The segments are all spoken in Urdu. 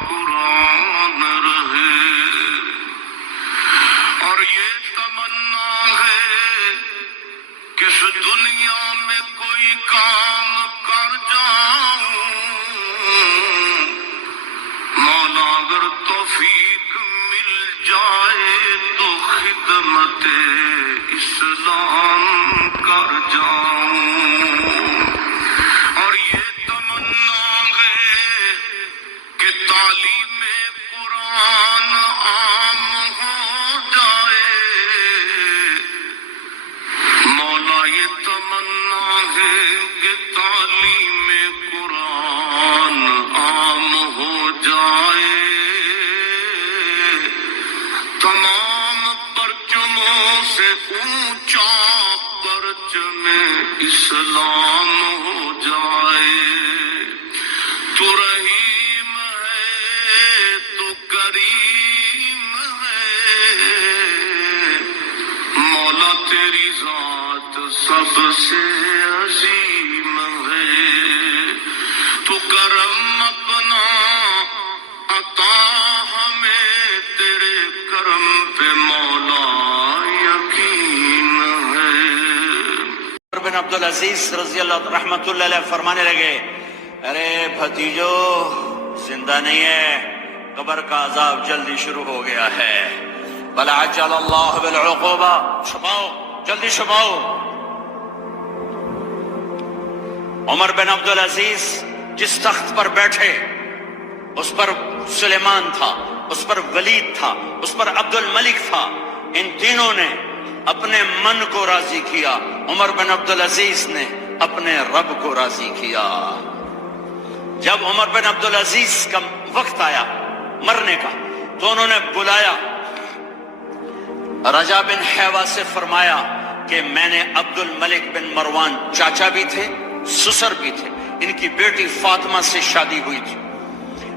قرآن رہے، اور یہ تمنا ہے کہ اس دنیا میں کوئی کام کر جاؤں، مولا اگر توفیق مل جائے تو خدمت اسلام کر جاؤں، اور یہ تمنا ہے کہ تعلیم قرآن عام ہو جائے، مولا یہ تمنا ہے کہ تعلیم قرآن عام ہو جائے، تمام پرچموں سے اونچا پرچم اسلام ہو جائے۔ تو رحیم ہے تو کریم ہے، مولا تیری ذات سب سے عظیم ہے، تو کرم اپنا عطا ہمیں، تیرے کرم پہ مولا یقین ہے۔ عمر بن عبدالعزیز رضی اللہ رحمۃ اللہ علیہ فرمانے لگے، ارے بھتیجو زندہ نہیں ہے، قبر کا عذاب جلدی شروع ہو گیا ہے، بل عجل اللہ بالعقوبہ، چھپاؤ جلدی چھپاؤ۔ عمر بن عبدالعزیز جس تخت پر بیٹھے اس پر سلیمان تھا، اس پر ولید تھا، اس پر عبد الملک تھا، ان تینوں نے اپنے من کو راضی کیا، عمر بن عبدالعزیز نے اپنے رب کو راضی کیا۔ جب عمر بن عبدالعزیز کا وقت آیا مرنے کا تو انہوں نے بلایا رجا بن حیوہ سے، فرمایا کہ میں نے عبد الملک بن مروان چاچا بھی تھے سسر بھی تھے، ان کی بیٹی فاطمہ سے شادی ہوئی تھی،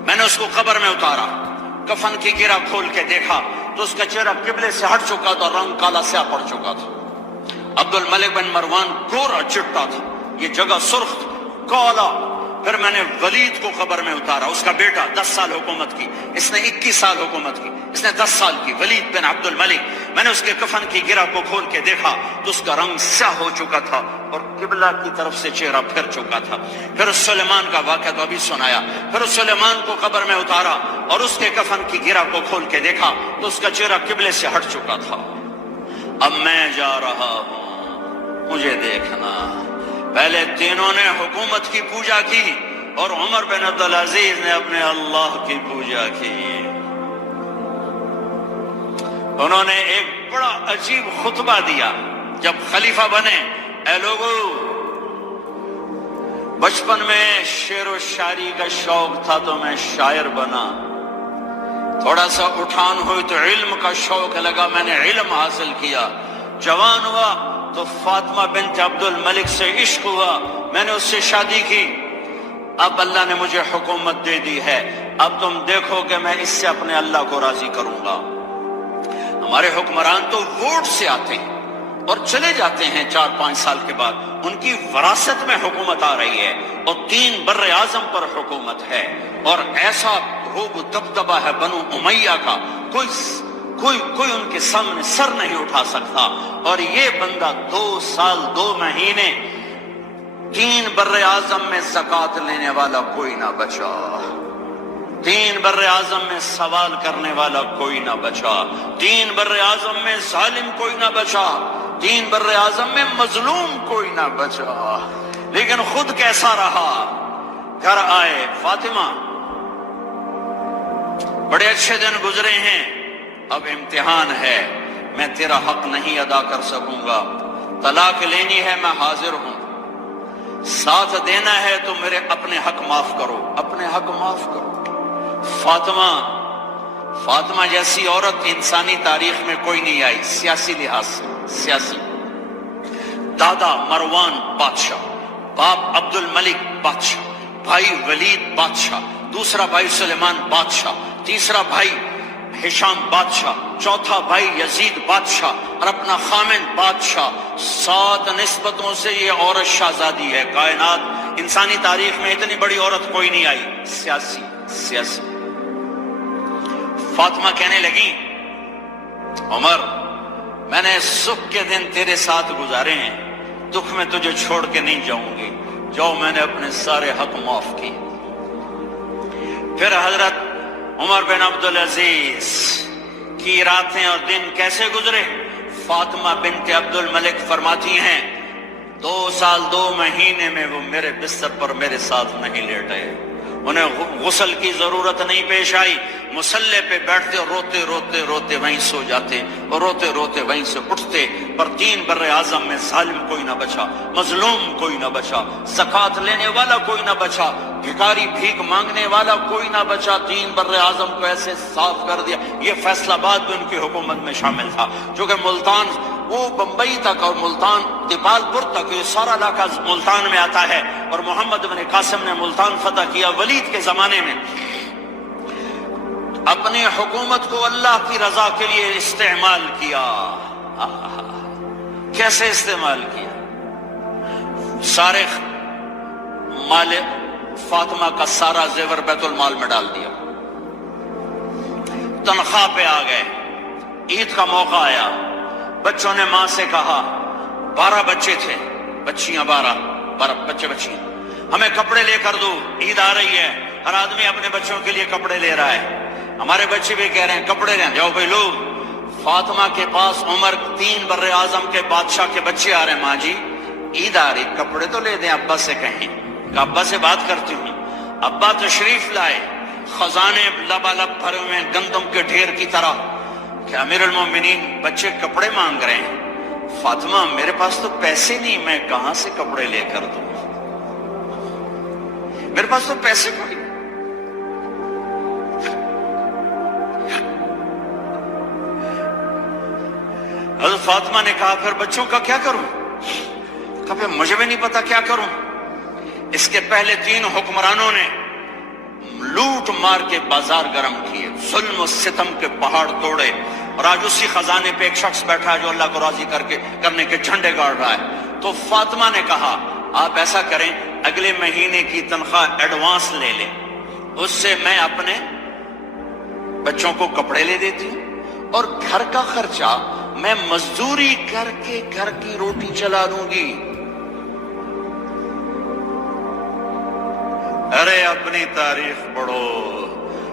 میں نے اس کو قبر میں اتارا، کفن کی گرہ کھول کے دیکھا تو اس کا چہرہ قبلے سے ہٹ چکا تھا، رنگ کالا سیاہ پڑ چکا تھا۔ عبد الملک بن مروان گورا چٹا تھا، یہ جگہ سرخ تھی، کالا۔ پھر میں نے ولید کو قبر میں اتارا، اس کا بیٹا 10 سال حکومت کی، اس نے 21 سال حکومت کی، اس نے 10 سال کی، ولید بن عبد الملک۔ میں نے اس کے کفن کی گرہ کو کھول کے دیکھا تو اس کا رنگ سیاہ ہو چکا تھا اور قبلہ کی طرف سے چہرہ پھر چکا تھا۔ پھر اس سلیمان کا واقعہ تو ابھی سنایا، پھر اس سلیمان کو قبر میں اتارا اور اس کے کفن کی گرہ کو کھول کے دیکھا تو اس کا چہرہ قبلے سے ہٹ چکا تھا۔ اب میں جا رہا ہوں، مجھے دیکھنا۔ پہلے تینوں نے حکومت کی پوجا کی اور عمر بن عبدالعزیز نے اپنے اللہ کی پوجا کی۔ انہوں نے ایک بڑا عجیب خطبہ دیا جب خلیفہ بنے، اے لوگو، بچپن میں شعر و شاعری کا شوق تھا تو میں شاعر بنا، تھوڑا سا اٹھان ہوئی تو علم کا شوق لگا، میں نے علم حاصل کیا، جوان ہوا تو فاطمہ بنت عبد الملک سے عشق ہوا، میں نے اس سے شادی کی، اب اللہ نے مجھے حکومت دے دی ہے، اب تم دیکھو کہ میں اس سے اپنے اللہ کو راضی کروں گا۔ ہمارے حکمران تو ووٹ سے آتے ہیں اور چلے جاتے ہیں 4-5 سال کے بعد، ان کی وراثت میں حکومت آ رہی ہے اور 3 بر اعظم پر حکومت ہے، اور ایسا روب دبدبہ ہے بنو امیہ کا، کوئی ان کے سامنے سر نہیں اٹھا سکتا، اور یہ بندہ 2 سال 2 مہینے 3 بر اعظم میں زکوٰۃ لینے والا کوئی نہ بچا، 3 بر اعظم میں سوال کرنے والا کوئی نہ بچا، 3 بر اعظم میں ظالم کوئی نہ بچا، 3 بر اعظم میں مظلوم کوئی نہ بچا، لیکن خود کیسا رہا؟ گھر آئے، فاطمہ بڑے اچھے دن گزرے ہیں، اب امتحان ہے، میں تیرا حق نہیں ادا کر سکوں گا، طلاق لینی ہے میں حاضر ہوں، ساتھ دینا ہے تو میرے اپنے حق معاف کرو، اپنے حق معاف کرو۔ فاطمہ جیسی عورت انسانی تاریخ میں کوئی نہیں آئی، سیاسی لحاظ سے، سیاسی، دادا مروان بادشاہ، باپ عبد الملک بادشاہ، بھائی ولید بادشاہ، دوسرا بھائی سلیمان بادشاہ، تیسرا بھائی ہشام بادشاہ، چوتھا بھائی یزید بادشاہ، اور اپنا خامن بادشاہ، 7 نسبتوں سے یہ عورت شہزادی ہے۔ کائنات انسانی تاریخ میں اتنی بڑی عورت کوئی نہیں آئی، سیاسی۔ فاطمہ کہنے لگی عمر میں نے سکھ کے دن تیرے ساتھ گزارے ہیں، دکھ میں تجھے چھوڑ کے نہیں جاؤں گی، جاؤ میں نے اپنے سارے حق معاف کیے۔ پھر حضرت عمر بن عبدالعزیز کی راتیں اور دن کیسے گزرے؟ فاطمہ بنت عبد الملک فرماتی ہیں 2 سال 2 مہینے میں وہ میرے بستر پر میرے ساتھ نہیں لیٹے، انہیں غسل کی ضرورت نہیں پیش آئی، مصلے پہ بیٹھتے اور روتے روتے روتے وہیں سو جاتے اور روتے روتے وہیں سے اٹھتے، پر 3 بر اعظم میں ظالم کوئی نہ بچا، مظلوم کوئی نہ بچا، زکوٰۃ لینے والا کوئی نہ بچا، بھکاری بھیک مانگنے والا کوئی نہ بچا، 3 بر اعظم کو ایسے صاف کر دیا۔ یہ فیصلہ آباد بھی ان کی حکومت میں شامل تھا، چونکہ ملتان وہ بمبئی تک اور ملتان دیپال پور تک یہ سارا علاقہ ملتان میں آتا ہے، اور محمد بن قاسم نے ملتان فتح کیا ولید کے زمانے میں۔ اپنی حکومت کو اللہ کی رضا کے لیے استعمال کیا۔ کیسے استعمال کیا؟ سارے مال فاطمہ کا سارا زیور بیت المال میں ڈال دیا، تنخواہ پہ آ گئے، عید کا موقع آیا، بچوں نے ماں سے کہا 12 بچے تھے، بچیاں 12 بچے بچیاں، ہمیں کپڑے لے کر دو، عید آ رہی ہے، ہر آدمی اپنے بچوں کے لیے کپڑے لے رہا ہے، ہمارے بچے بھی کہہ رہے ہیں کپڑے لیں، جاؤ بھائی لوگ۔ فاطمہ کے پاس عمر 3 بر اعظم کے بادشاہ کے بچے آ رہے ہیں، ماں جی عید آ رہی، کپڑے تو لے دیں، ابا سے کہیں، کہ ابا سے بات کرتی ہوں۔ ابا تشریف لائے، خزانے لبالب بھرے ہوئے گندم کے ڈھیر کی طرح، کہ امیر المومنین بچے کپڑے مانگ رہے ہیں۔ فاطمہ میرے پاس تو پیسے نہیں، میں کہاں سے کپڑے لے کر دوں، میرے پاس تو پیسے کوئی۔ حضرت فاطمہ نے کہا پھر بچوں کا کیا کروں؟ کہا پھر مجھے بھی نہیں پتا کیا کروں۔ اس کے پہلے 3 حکمرانوں نے لوٹ مار کے بازار گرم کیے، ظلم و ستم کے پہاڑ توڑے، اور آج اسی خزانے پہ ایک شخص بیٹھا ہے جو اللہ کو راضی کرنے کے جھنڈے گاڑ رہا ہے۔ تو فاطمہ نے کہا آپ ایسا کریں، اگلے مہینے کی تنخواہ ایڈوانس لے لیں، اس سے میں اپنے بچوں کو کپڑے لے دیتی ہوں، اور گھر کا خرچہ میں مزدوری کر کے گھر کی روٹی چلا لوں گی۔ ارے اپنی تاریخ پڑھو،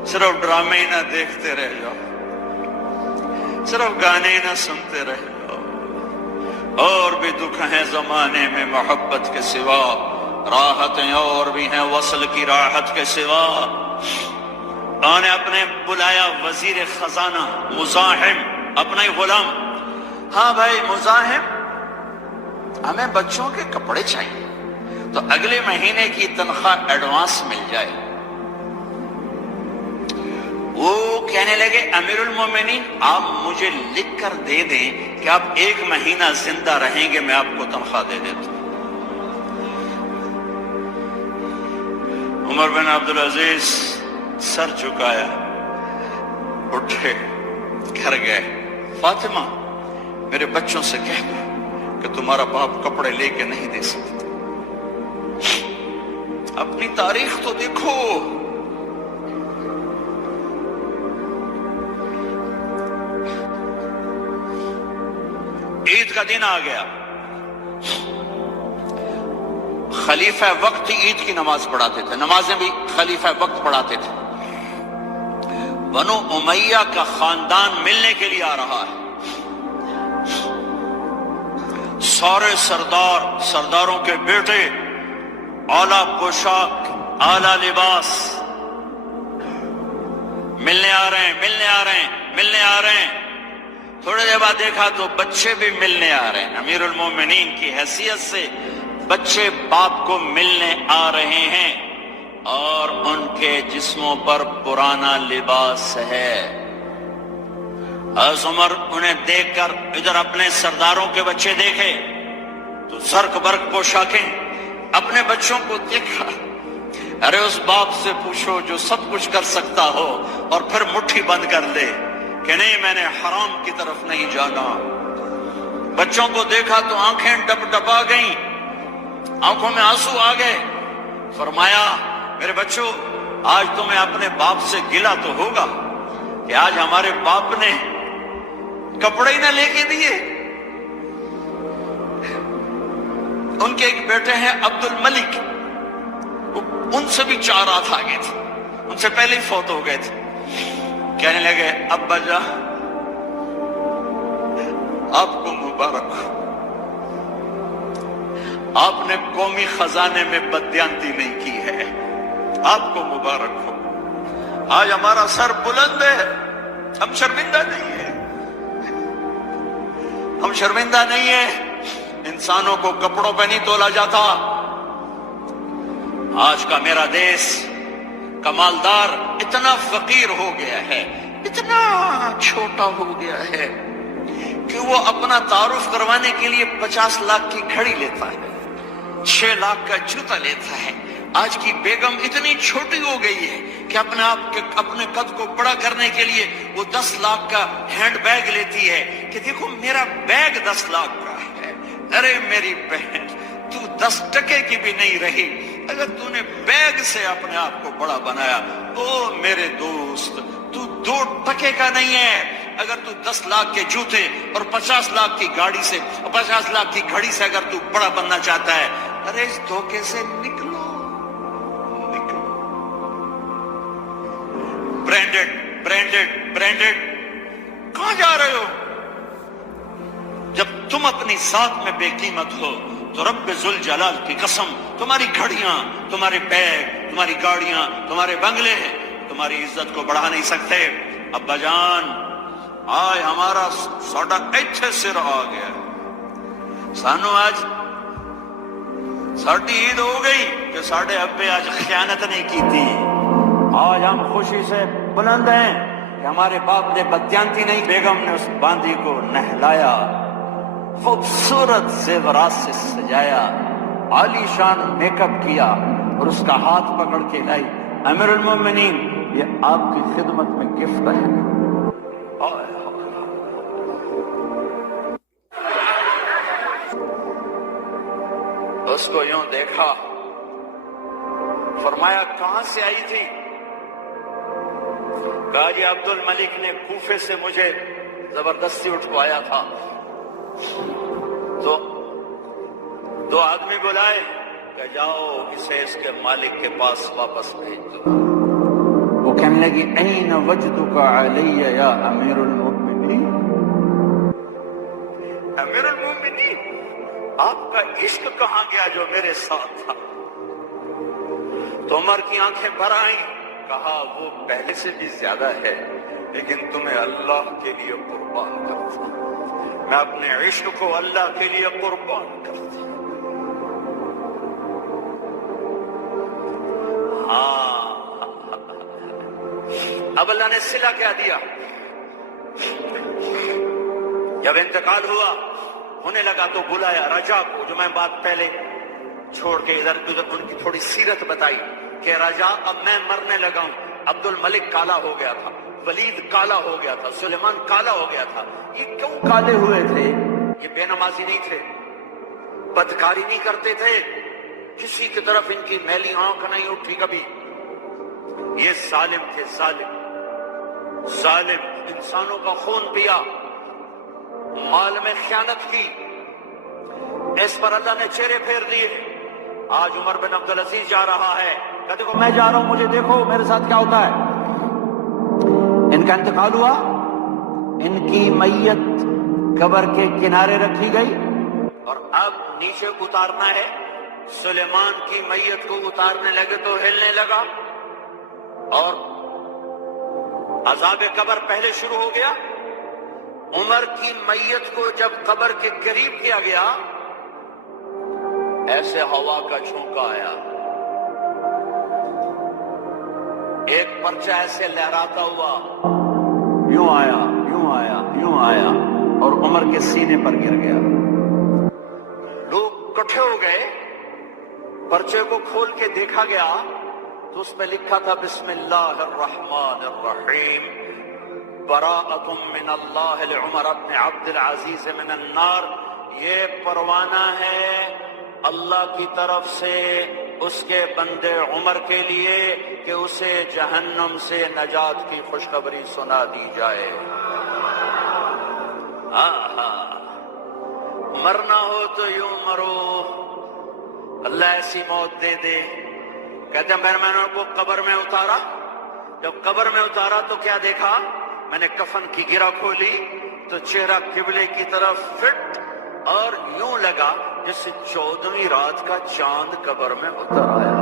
صرف ڈرامے ہی نہ دیکھتے رہ جاؤ، صرف گانے ہی نہ سنتے رہ جاؤ، اور بھی دکھ ہیں زمانے میں محبت کے سوا، راحتیں اور بھی ہیں وصل کی راحت کے سوا۔ انہوں نے اپنے بلایا وزیر خزانہ مزاحم، اپنا ہی غلام، ہاں بھائی مزاحم ہمیں بچوں کے کپڑے چاہیے، تو اگلے مہینے کی تنخواہ ایڈوانس مل جائے۔ وہ کہنے لگے امیر المومنین آپ مجھے لکھ کر دے دیں کہ آپ 1 مہینہ زندہ رہیں گے، میں آپ کو تنخواہ دے دیتا ہوں۔ عمر بن عبدالعزیز سر جھکایا، اٹھے، گھر گئے، فاطمہ میرے بچوں سے کہہ دو کہ تمہارا باپ کپڑے لے کے نہیں دے سکتا۔ اپنی تاریخ تو دیکھو، عید کا دن آ گیا، خلیفہ وقت عید کی نماز پڑھاتے تھے، نمازیں بھی خلیفہ وقت پڑھاتے تھے۔ بنو امیہ کا خاندان ملنے کے لیے آ رہا ہے، سارے سرداروں کے بیٹے اعلیٰ پوشاک، اعلیٰ لباس، ملنے آ رہے ہیں۔ تھوڑے دیر بعد دیکھا تو بچے بھی ملنے آ رہے ہیں، امیر المومنین کی حیثیت سے بچے باپ کو ملنے آ رہے ہیں، اور ان کے جسموں پر پرانا لباس ہے۔ حضرت عمر انہیں دیکھ کر ادھر اپنے سرداروں کے بچے دیکھے تو زرق برق پوشاکیں، اپنے بچوں کو دیکھا۔ ارے اس باپ سے پوچھو جو سب کچھ کر سکتا ہو اور پھر مٹھی بند کر لے کہ نہیں میں نے حرام کی طرف نہیں جانا۔ بچوں کو دیکھا تو آنکھیں ڈبڈبا گئیں، آنکھوں میں آنسو آ گئے۔ فرمایا میرے بچوں آج تمہیں اپنے باپ سے گلہ تو ہوگا کہ آج ہمارے باپ نے کپڑے ہی نہ لے کے دیے. ان کے ایک بیٹے ہیں عبد الملک، ان سے بھی 4 ہاتھ آگے تھے، ان سے پہلے ہی فوت ہو گئے تھے. کہنے لگے ابا جان آپ کو مبارک ہو، آپ نے قومی خزانے میں بددیانتی نہیں کی ہے، آپ کو مبارک ہو. آج ہمارا سر بلند ہے، ہم شرمندہ نہیں ہیں، ہم شرمندہ نہیں ہیں. انسانوں کو کپڑوں پہ نہیں تولا جاتا. آج کا میرا دیس کا مالدار اتنا فقیر ہو گیا ہے، اتنا چھوٹا ہو گیا ہے کہ وہ اپنا تعارف کروانے کے لیے 50 لاکھ کی گھڑی لیتا ہے، 6 لاکھ کا جوتا لیتا ہے. آج کی بیگم اتنی چھوٹی ہو گئی ہے کہ اپنے قد کو بڑا کرنے کے لیے وہ 10 لاکھ کا ہینڈ بیگ لیتی ہے کہ دیکھو میرا بیگ 10 لاکھ کا ہے. ارے میری بہن، تو 10 ٹکے کی بھی نہیں رہی اگر تو نے بیگ سے اپنے آپ کو بڑا بنایا. او میرے دوست، تو 2 ٹکے کا نہیں ہے اگر تو 10 لاکھ کے جوتے اور 50 لاکھ کی گاڑی سے، 50 لاکھ کی گھڑی سے اگر تو بڑا بننا چاہتا ہے. ارے اس دھوکے سے نکلو. برانڈڈ برانڈڈ برانڈڈ کہاں جا رہے ہو؟ جب تم اپنی ذات میں بے قیمت ہو تو رب ذوالجلال کی قسم تمہاری گھڑیاں، تمہارے بیگ، تمہاری گاڑیاں، تمہارے بنگلے تمہاری عزت کو بڑھا نہیں سکتے. ابا جان آج ہمارا ساڈا ایتھے سر آ گیا، سانو آج ساڈی عید ہو گئی کہ ساڈے ابے آج خیانت نہیں کی تھی. آج ہم خوشی سے بلند ہیں کہ ہمارے باپ نے بددیانتی نہیں. بیگم نے اس باندی کو نہلایا، خوبصورت زیورات سے سجایا، عالی شان میک اپ کیا اور اس کا ہاتھ پکڑ کے لائی. امیر المومنین یہ آپ کی خدمت میں گفٹ ہے. اس کو یوں دیکھا، فرمایا کہاں سے آئی تھی؟ کہا جی عبد الملک نے کوفے سے مجھے زبردستی اٹھوایا تھا. تو 2 آدمی بلائے کہ جاؤ اسے اس کے مالک کے پاس واپس بھیج دو. وہ کہنے لگی این وجدک علی یا امیر المؤمنین. امیر المؤمنین آپ کا عشق کہاں گیا جو میرے ساتھ تھا؟ تو عمر کی آنکھیں بھر آئیں. کہا وہ پہلے سے بھی زیادہ ہے لیکن تمہیں اللہ کے لیے قربان کرتا ہوں، میں اپنے عشق کو اللہ کے لیے قربان کرتا ہوں. ہاں اب اللہ نے صلہ کیا دیا. جب انتقال ہوا ہونے لگا تو بلایا رجا کو، جو میں بات پہلے چھوڑ کے ادھر ان کی تھوڑی سیرت بتائی کہ رجا اب میں مرنے لگا ہوں. عبد الملک کالا ہو گیا تھا، ولید کالا ہو گیا تھا، سلیمان کالا ہو گیا تھا. یہ کیوں کالے ہوئے تھے؟ یہ بے نمازی نہیں تھے، بدکاری نہیں کرتے تھے، کسی کی طرف ان کی میلی آنکھ نہیں اٹھی کبھی. یہ ظالم تھے، ظالم انسانوں کا خون پیا، مال میں خیانت کی. اس پر اللہ نے چہرے پھیر دیے. آج عمر بن عبدالعزیز جا رہا ہے، کہتے کو میں جا رہا ہوں، مجھے دیکھو میرے ساتھ کیا ہوتا ہے. ان کا انتقال ہوا، ان کی میت قبر کے کنارے رکھی گئی اور اب نیچے اتارنا ہے. سلیمان کی میت کو اتارنے لگے تو ہلنے لگا اور عذاب قبر پہلے شروع ہو گیا. عمر کی میت کو جب قبر کے قریب کیا گیا ایسے ہوا کا جھونکا آیا، ایک پرچہ ایسے لہراتا ہوا یوں آیا یوں آیا یوں آیا اور عمر کے سینے پر گر گیا. لوگ اکٹھے ہو گئے، پرچے کو کھول کے دیکھا گیا تو اس پہ لکھا تھا بسم اللہ الرحمن الرحیم براءۃ من اللہ لعمر بن عبد العزیز من النار. یہ پروانہ ہے اللہ کی طرف سے اس کے بندے عمر کے لیے کہ اسے جہنم سے نجات کی خوشخبری سنا دی جائے۔ مرنا ہو تو یوں مرو، اللہ ایسی موت دے دے۔ کہتے ہیں میں نے ان کو قبر میں اتارا، جب قبر میں اتارا تو کیا دیکھا؟ میں نے کفن کی گرہ کھولی تو چہرہ قبلے کی طرف فٹ، اور یوں لگا جیسے 14ویں رات کا چاند قبر میں اتر آیا۔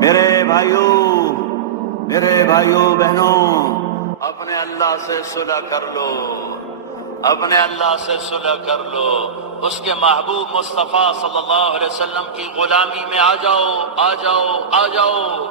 میرے بھائیوں بہنوں، اپنے اللہ سے صلح کر لو، اپنے اللہ سے صلح کر لو، اس کے محبوب مصطفیٰ صلی اللہ علیہ وسلم کی غلامی میں آ جاؤ، آ جاؤ، آ جاؤ۔